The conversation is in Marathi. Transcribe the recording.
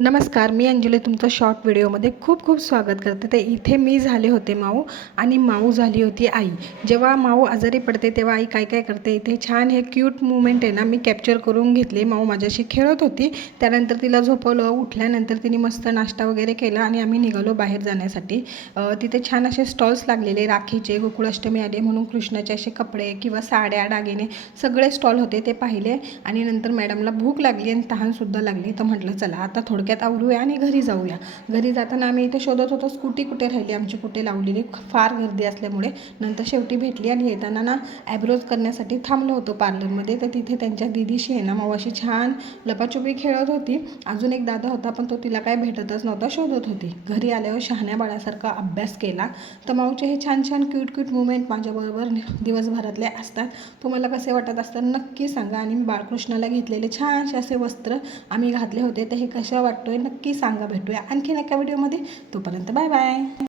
नमस्कार, मी अंजली तुमचं शॉर्ट व्हिडिओमध्ये खूप खूप स्वागत करते. तर इथे मी झाले होते माऊ आणि माऊ झाली होती आई. जेव्हा माऊ आजारी पडते तेव्हा आई काय काय करते, इथे छान हे क्यूट मुवमेंट आहे ना मी कॅप्चर करून घेतले. माऊ माझ्याशी खेळत होती, त्यानंतर तिला झोपवलं. उठल्यानंतर तिने मस्त नाश्ता वगैरे केला आणि आम्ही निघालो बाहेर जाण्यासाठी. तिथे छान असे स्टॉल्स लागलेले राखीचे, गोकुळाष्टमी आले म्हणून कृष्णाचे असे कपडे किंवा साड्या दागिने सगळे स्टॉल होते ते पाहिले. आणि नंतर मॅडमला भूक लागली आणि तहानसुद्धा लागली, तर म्हटलं चला आता थोडक्यात आवरूया आणि घरी जाऊया. घरी जाताना आम्ही इथे शोधत होतो स्कूटी कुठे राहिली आमची, कुठे लावलेली, फार गर्दी असल्यामुळे. नंतर शेवटी भेटली आणि येताना ना ॲब्रोज करण्यासाठी थांबलो होतो पार्लरमध्ये. तर तिथे त्यांच्या दीदीशी आहे ना मग अशी छान लपाछुपी खेळत होती. अजून एक दादा होता पण तो तिला काय भेटतच नव्हता, शोधत होती. घरी आल्यावर शहाण्या बाळासारखा अभ्यास केला. तर माऊचे हे छान छान क्यूट क्यूट मुवमेंट माझ्याबरोबर दिवसभरातले असतात. तुम्हाला कसे वाटत असतात नक्की सांगा. आणि मी बाळकृष्णाला घेतलेले छानसे असे वस्त्र आम्ही घातले होते, तर हे कशा वाटतोय नक्की सांगा. भेटूया आणखीन एका व्हिडिओमध्ये. तोपर्यंत बाय बाय.